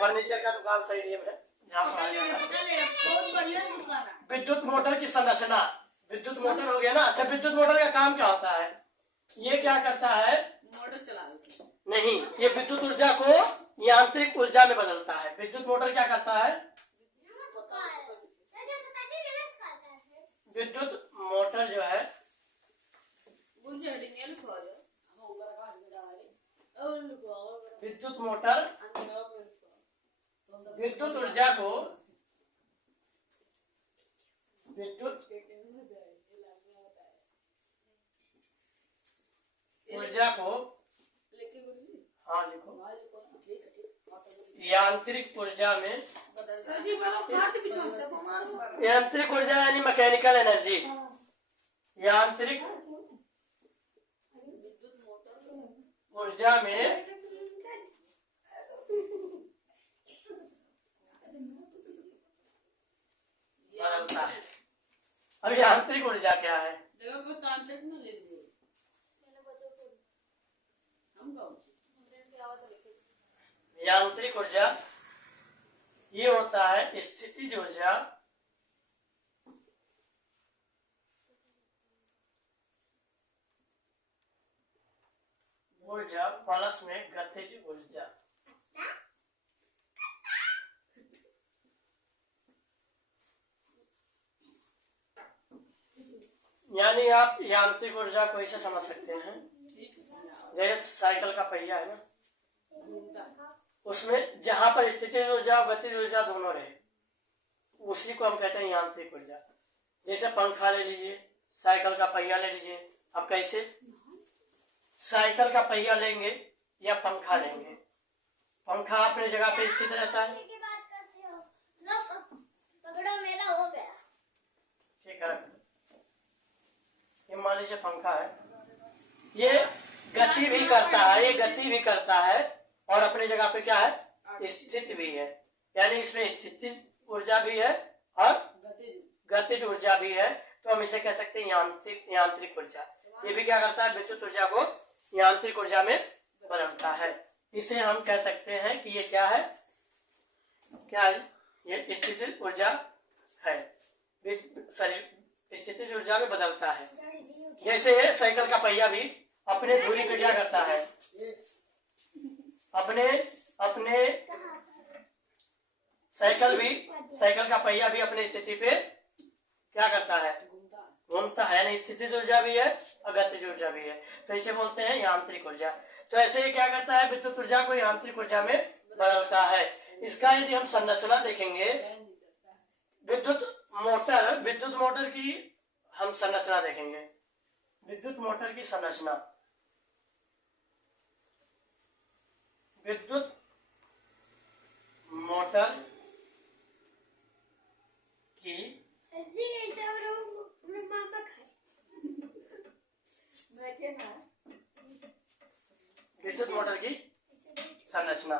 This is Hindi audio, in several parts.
फर्नीचर का दुकान सही है जहाँ पर आ जाएगा। बहुत बढ़िया दुकान है। विद्युत मोटर की संरचना, विद्युत मोटर हो गया ना। अच्छा, विद्युत मोटर का काम क्या होता है? ये क्या करता है? मोटर चलाती है। नहीं, ये विद्युत ऊर्जा को यांत्रिक ऊर्जा में बदलता है। विद्युत मोटर क्या करता है? विद्युत मोटर जो है, विद्युत मोटर विद्युत ऊर्जा को हाँ लिखो, यांत्रिक ऊर्जा में, यांत्रिक ऊर्जा यानी मैकेनिकल एनर्जी, यांत्रिक ऊर्जा में बदलता है। अब यांत्रिक ऊर्जा क्या है? यांत्रिक ऊर्जा ये होता है स्थितिज ऊर्जा प्लस में गतिज ऊर्जा। यानी आप यांत्रिक ऊर्जा को ऐसे समझ सकते हैं, जैसे साइकिल का पहिया है ना, उसमें जहां पर स्थितिज ऊर्जा और गतिज ऊर्जा दोनों रहे, उसी को हम कहते हैं यांत्रिक ऊर्जा। जैसे पंखा ले लीजिए, साइकिल का पहिया ले लीजिए। अब कैसे? साइकिल का पहिया लेंगे या पंखा लेंगे, पंखा अपने जगह पे स्थित रहता है, ठीक है। ये मान लीजिए पंखा है, ये गति भी करता है, ये गति भी करता है और अपनी जगह पे क्या है? स्थित भी है। यानी इसमें स्थितिज ऊर्जा भी है और गतिज ऊर्जा भी है। तो हम इसे कह सकते हैं यांत्रिक ऊर्जा। ये भी क्या करता है? विद्युत ऊर्जा को यांत्रिक ऊर्जा में बदलता है। इसे हम कह सकते हैं कि ये क्या है? क्या है? ये स्थितिज ऊर्जा है, सॉरी स्थितिज ऊर्जा में बदलता है। जैसे साइकिल का पहिया भी अपने दूरी पे क्या करता है? अपने साइकिल का पहिया भी अपनी स्थिति पे क्या करता है? घूमता है। यानी स्थितिज ऊर्जा भी है और गतिज ऊर्जा भी है। तो इसे बोलते हैं यांत्रिक ऊर्जा। तो ऐसे ही क्या करता है? विद्युत ऊर्जा को यांत्रिक ऊर्जा में बदलता है। इसका यदि हम संरचना देखेंगे, विद्युत मोटर की हम संरचना देखेंगे। विद्युत मोटर की संरचना, विद्युत मोटर की विद्युत मोटर की संरचना।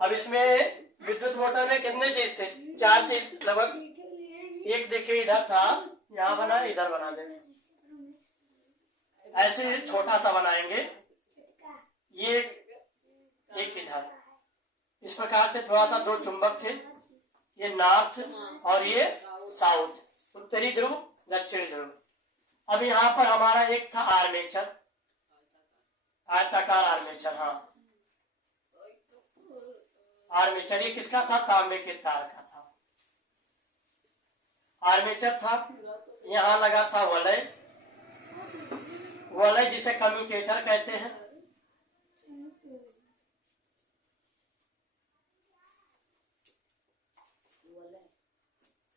अब इसमें विद्युत मोटर में कितने चीज थे? 4 चीज लगभग। एक देखिए इधर था, यहाँ बना, इधर बना दे। ऐसे छोटा सा बनाएंगे, ये एक इधर। इस प्रकार से थोड़ा सा 2 चुंबक थे, ये नॉर्थ और ये साउथ, उत्तरी ध्रुव दक्षिणी ध्रुव। अब यहाँ पर हमारा एक था आर्मेचर, आयताकार आर्मेचर। हाँ, आर्मेचर ये किसका था? तांबे के तार का था। आर्मेचर था, यहाँ लगा था वलय जिसे कम्यूटेटर कहते हैं।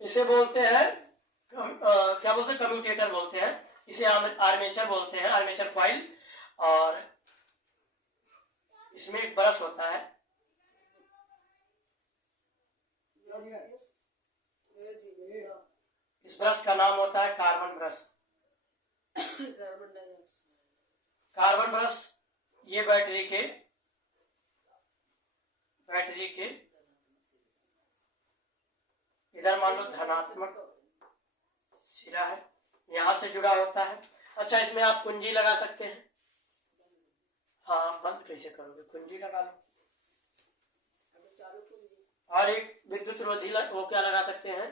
इसे बोलते हैं क्या बोलते हैं? कम्यूटेटर बोलते हैं। इसे आर्मेचर बोलते हैं, आर्मेचर कॉइल। और इसमें एक ब्रश होता है, इस ब्रश का नाम होता है कार्बन ब्रश। कार्बन ब्रश ये बैटरी के इधर मान लो धनात्मक सिरा है, यहाँ से जुड़ा होता है। अच्छा, इसमें आप कुंजी लगा सकते हैं। हाँ, बंद कैसे करोगे? कुंजी लगा लो। और एक विद्युत रोधी वो क्या लगा सकते हैं,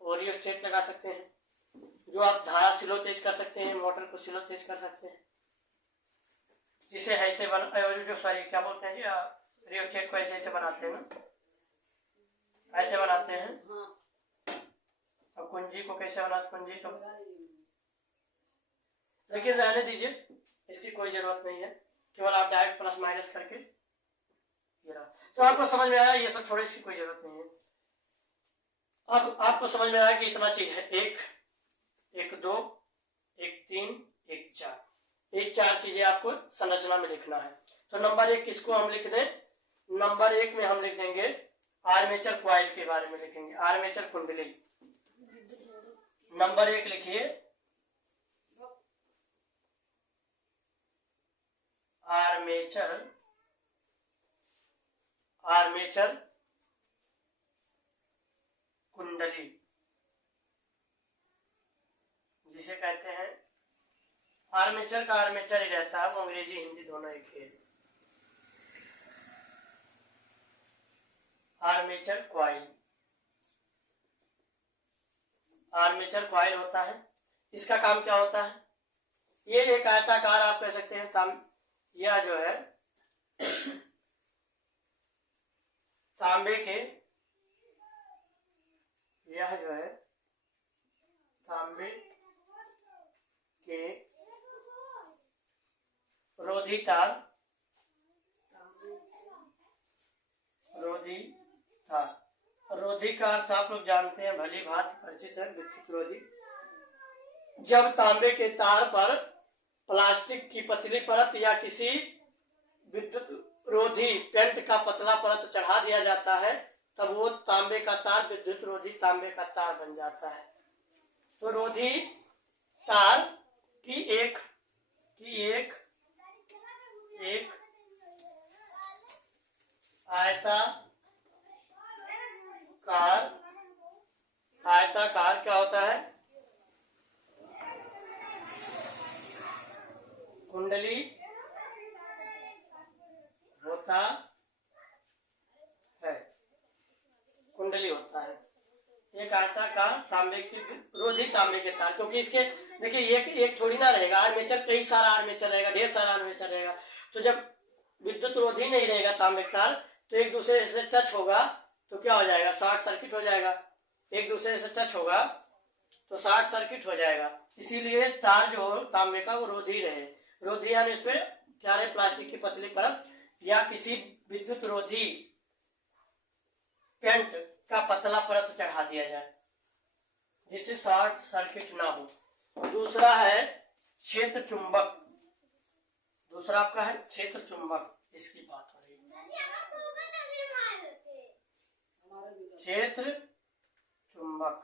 रियोस्टेट लगा सकते हैं, जो आप धारा स्लो तेज कर सकते हैं, मोटर को स्लो तेज कर सकते हैं, जिसे ऐसे जो सॉरी क्या बोलते हैं जी, रियोस्टेट को ऐसे ऐसे बनाते हैं ना, ऐसे बनाते हैं। और कुंजी को कैसे बनाते, कुंजी तो लेकिन रहने दीजिए, इसकी कोई जरूरत नहीं है, केवल आप डायरेक्ट प्लस माइनस करके ये रहा। तो आपको समझ में आया, ये सब छोड़े, इसकी कोई जरूरत नहीं है। अब आपको समझ में आया कि इतना चीज है, एक, एक दो, एक तीन, एक चार, ये चार चीजें आपको संरचना में लिखना है। तो नंबर एक किसको हम लिख दें, नंबर एक में हम लिख देंगे आर्मेचर कॉइल के बारे में लिखेंगे, आर्मेचर कुंडली। नंबर एक लिखिए आर्मेचर, आर्मेचर कुंडली जिसे कहते हैं, आर्मेचर का आर्मेचर ही रहता है, वो अंग्रेजी हिंदी दोनों एक ही है। आर्मेचर कॉइल, आर्मेचर कॉइल होता है। इसका काम क्या होता है, ये एक आयताकार आप कह सकते हैं, यह जो है तांबे के, यह जो है तांबे के रोधी तार, रोधी तार, रोधी का अर्थ आप लोग जानते हैं, भली भांति परिचित है, विद्युत रोधी। जब तांबे के तार पर प्लास्टिक की पतली परत या किसी विद्युत रोधी पेंट का पतला परत चढ़ा दिया जाता है, तब वो तांबे का तार विद्युत रोधी तांबे का तार बन जाता है। तो रोधी तार की एक आयताकार क्या होता है, कुंडली होता है, कुंडली होता है। एक आयताकार तांबे के रोधी तांबे के तार, क्योंकि इसके देखिए एक थोड़ी ना रहेगा, आर्मेचर कई सारा आर्मेचर रहेगा, ढेर सारा आर्मेचर रहेगा। तो जब विद्युत रोधी नहीं रहेगा तांबे का तार, तो एक दूसरे से टच होगा तो क्या हो जाएगा, शॉर्ट सर्किट हो जाएगा। एक दूसरे से टच होगा तो शॉर्ट सर्किट हो जाएगा। इसीलिए तार जो तांबे का वो रोधी रहे, रोधी यानी इस पे क्या रहे, प्लास्टिक की पतली परत या किसी विद्युत रोधी पेंट का पतला परत चढ़ा दिया जाए, जिससे शॉर्ट सर्किट ना हो। दूसरा है क्षेत्र चुंबक, दूसरा आपका है क्षेत्र चुंबक, इसकी बात हो रही है, क्षेत्र चुंबक।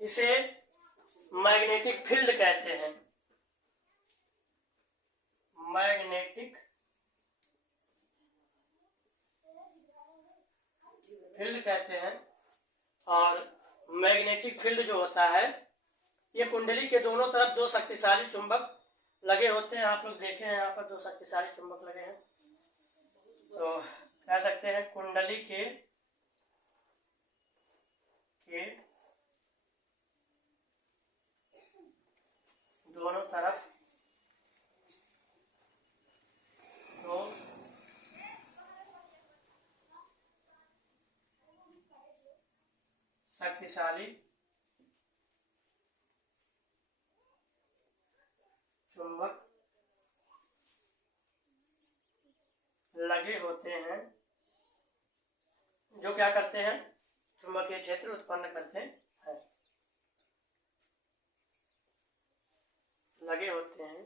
इसे मैग्नेटिक फील्ड कहते हैं, मैग्नेटिक फील्ड कहते हैं। और मैग्नेटिक फील्ड जो होता है, ये कुंडली के दोनों तरफ दो शक्तिशाली चुंबक लगे होते हैं। आप लोग देखे हैं यहाँ पर दो शक्तिशाली चुंबक लगे हैं, तो कह सकते हैं कुंडली के दोनों तरफ दो शक्तिशाली चुंबक लगे होते हैं, जो क्या करते हैं, चुंबकीय क्षेत्र उत्पन्न करते हैं, लगे होते हैं।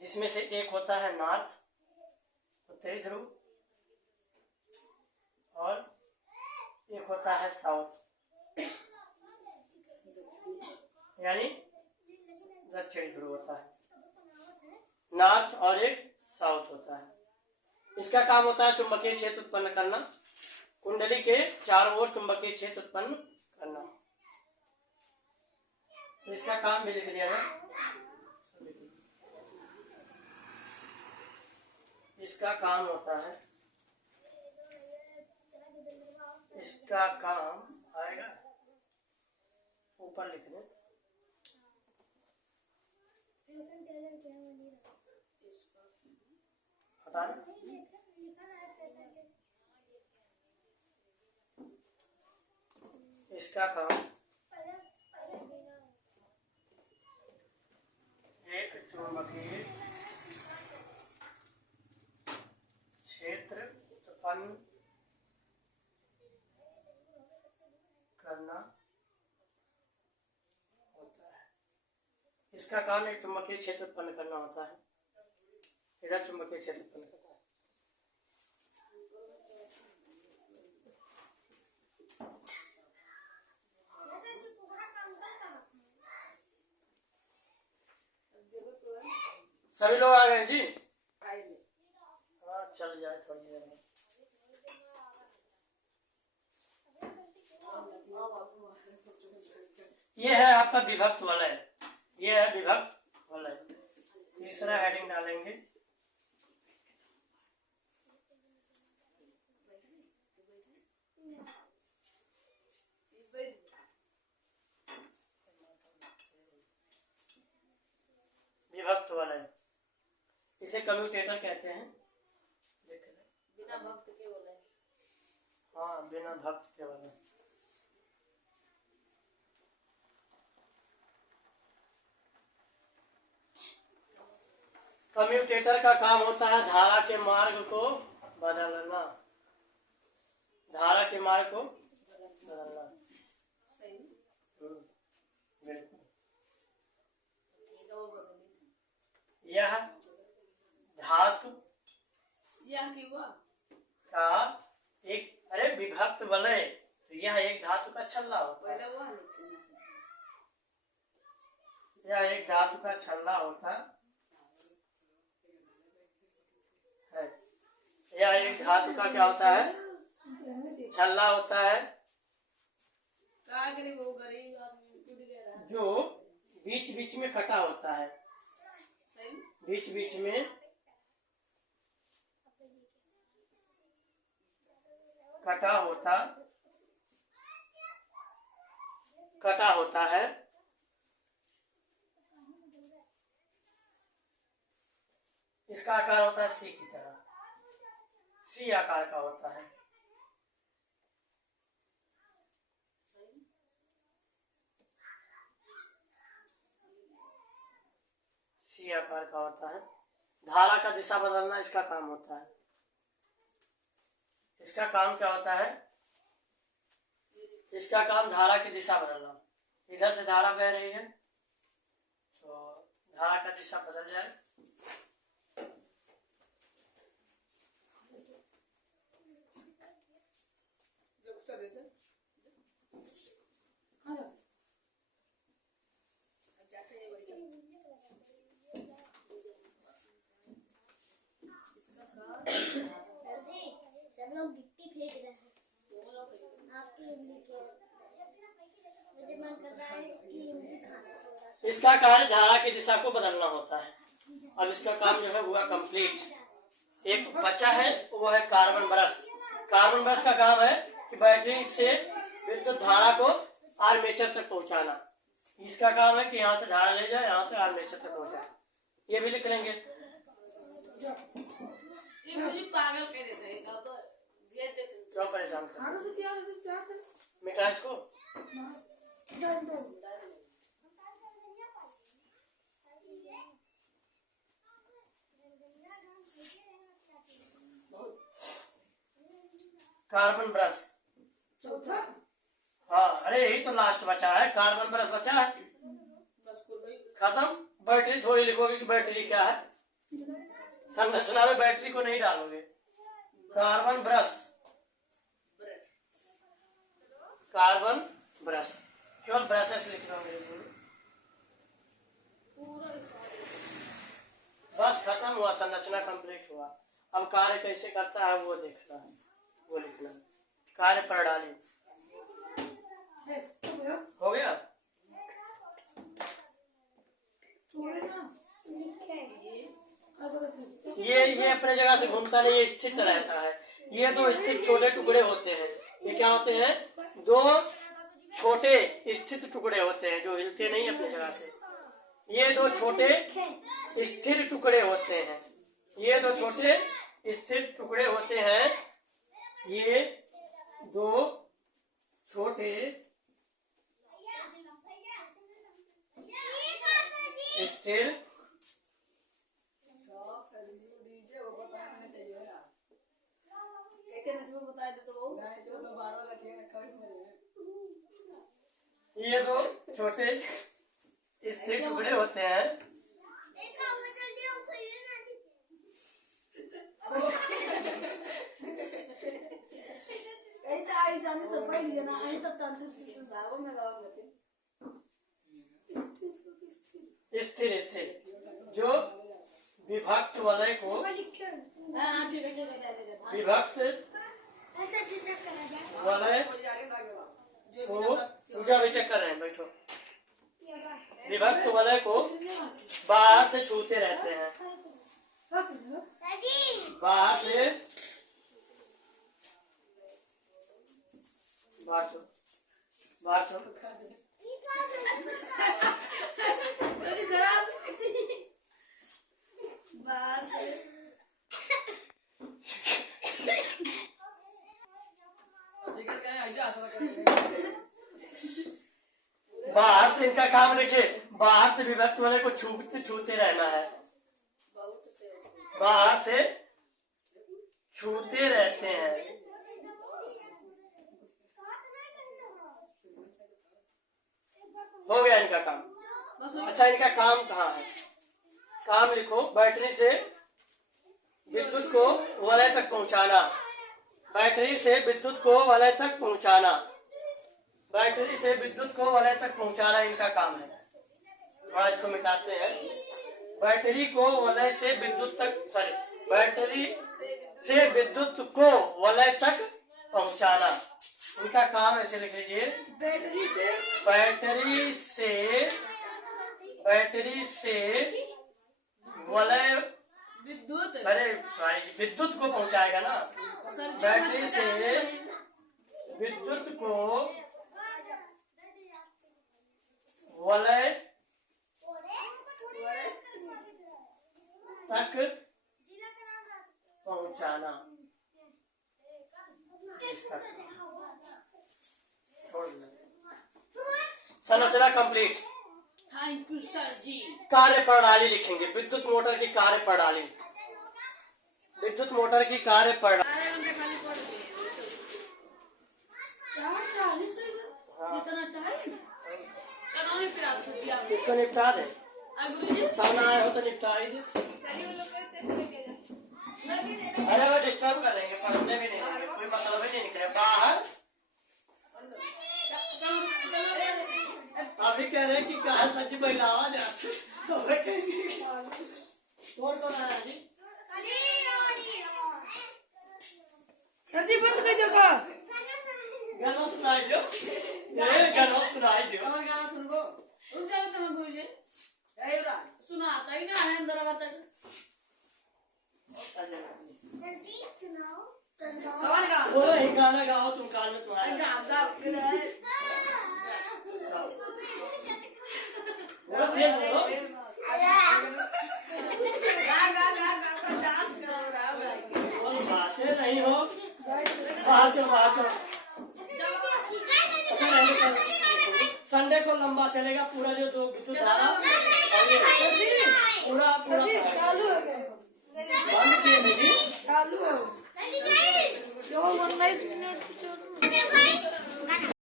जिसमें से एक होता है नॉर्थ, उत्तरी ध्रुव, और एक होता है साउथ, यानी दक्षिणी ध्रुव होता है, नॉर्थ, और एक साउथ होता है। इसका काम होता है चुंबकीय क्षेत्र उत्पन्न करना, कुंडली के चारों ओर चुंबकीय क्षेत्र उत्पन्न करना। तो इसका काम भी लिख दिया है। इसका काम होता है, इसका काम आएगा ऊपर लिख दे, हटा दे। इसका काम एक चुंबकीय क्षेत्र उत्पन्न करना होता है। इसका काम एक चुंबकीय क्षेत्र उत्पन्न करना होता है। इधर चुंबकीय क्षेत्र उत्पन्न करता है। सभी लोग आ गए जी? हाँ चल जाए थोड़ी देर में। ये है आपका विभक्त वलय, ये है विभक्त वलय। तीसरा हेडिंग डालेंगे, विभक्त वलय। इसे कम्यूटेटर कहते हैं। बिना भक्त के वलय। हाँ बिना भक्त के वलय। कम्यूटेटर का काम होता है धारा के मार्ग को बदलना, धारा के मार्ग को बदलना। सही। बिल्कुल। यह धातु यह की हुआ का एक, अरे विभक्त वलय, तो यह एक धातु का छल्ला होता है। पहले वह लिखते हैं। यह एक धातु का छल्ला होता है। यह एक धातु का क्या होता है? छल्ला होता है, जो बीच बीच में कटा होता है। बीच बीच में कटा होता है। इसका आकार होता है सी की तरह, सी आकार का होता है। सी आकार का होता है। धारा का दिशा बदलना इसका काम होता है। इसका काम क्या होता है? इसका काम धारा की दिशा बदलना। इधर से धारा बह रही है तो धारा का दिशा बदल जाए। सब लोग गिट्टी फेंक रहे हैं आपकी इमली से, मुझे मन कर रहा है कि इमली खाना थोड़ा सा। इसका कार्य धारा की दिशा को बदलना होता है। अब इसका काम जो है हुआ कंप्लीट। एक बचा है वो है कार्बन ब्रश। कार्बन ब्रश का काम है कि बैटरी से विद्युत धारा को आर्मेचर तक पहुंचाना। इसका काम है कि यहाँ से धारा ले जाए, यहाँ से आर्मेचर तक पहुंचाए। ये भी लिख लेंगे। ये मुझे पागल कह देता है, कब घेर देते हैं। क्यों परेशान कर? मिटा इसको। कार्बन ब्रश चौथा। हाँ, अरे यही तो लास्ट बचा है, कार्बन ब्रश बचा है। बस को भाई खत्म। बैटरी थोड़ी लिखोगे कि बैटरी क्या है, संरचना में बैटरी को नहीं डालोगे। कार्बन ब्रश, कार्बन ब्रश, केवल ब्रशेस लिख रहा हूँ। बस खत्म हुआ, संरचना कंप्लीट हुआ। अब कार्य कैसे करता है वो देखना है, वो लिखना है। कार्य प्रणाली हो गया। अपने जगह से घूमता नहीं, ये स्थित रहता है। ये दो स्थित छोटे टुकड़े होते हैं। ये क्या होते हैं? दो छोटे स्थित टुकड़े होते हैं जो हिलते नहीं अपने जगह से। ये दो छोटे स्थिर टुकड़े होते हैं। ये दो छोटे स्थिर टुकड़े होते हैं। ये दो छोटे स्थिर कैसे नस्बत बताए थे तो वो ये दो छोटे स्थिर टुकड़े होते हैं। कहीं तो आई जाने से पहले जना आई तब तंदुरुस्त से भागो में गाँव में स्थिर स्थिर जो विभक्त वलय को हाँ ठीक है विभक्त वलय को पूजा विचक कर रहे हैं। बैठो। विभक्त वलय को बाहर से छूते रहते हैं। बाहर से बाटो बाटो बाहर से बाहर से इनका काम देखिए, बाहर से विभक्त वाले को छूते छूते रहना है। बाहर से छूते रहते हैं। हो गया इनका काम। अच्छा, इनका काम कहाँ है? काम लिखो। बैटरी से विद्युत को वलय तक पहुंचाना। बैटरी से विद्युत को वलय तक पहुंचाना। बैटरी से विद्युत को वलय तक पहुंचाना इनका काम है। थोड़ा इसको मिटाते हैं। बैटरी को वलय से विद्युत तक, सॉरी, बैटरी से विद्युत को वलय तक पहुंचाना इनका काम। ऐसे लिख लीजिए। बैटरी से वलय विद्युत, अरे विद्युत को पहुंचाएगा ना। बैटरी से विद्युत को वलय तक पहुंचाना। छोड़ दो। संरचना कंप्लीट। थैंक यू सर जी। कार्य प्रणाली लिखेंगे। विद्युत मोटर की कार्य प्रणाली। विद्युत मोटर की कार्य प्रणाली। इतना टाइम कनाने पे रात से दिया इसको निपटा दे। गुरुजी सामने आए हो तो निपटा ही दे। अरे वो डिस्टर्ब करेंगे, पढ़ने भी नहीं देंगे, कोई मतलब ही नहीं निकले बाहर। अभी कह रहे हैं कि कहा सच बहलावा जाते। कौन आया जी? सर जी बंद कर दो का गाना सुनाई दो। गाना सुनाई दो। और गाना सुनको रुक जाओ तुम गुरुजी। सुनाता ही ना है अंदर आवा तक। कौन गा बोलो ही गाना गाओ तुम। कान में तुम्हारे गा डांस करो राव बातें नहीं हो। बाहर संडे को लंबा चलेगा पूरा जो दो विद्युत धारा पूरा चालू हो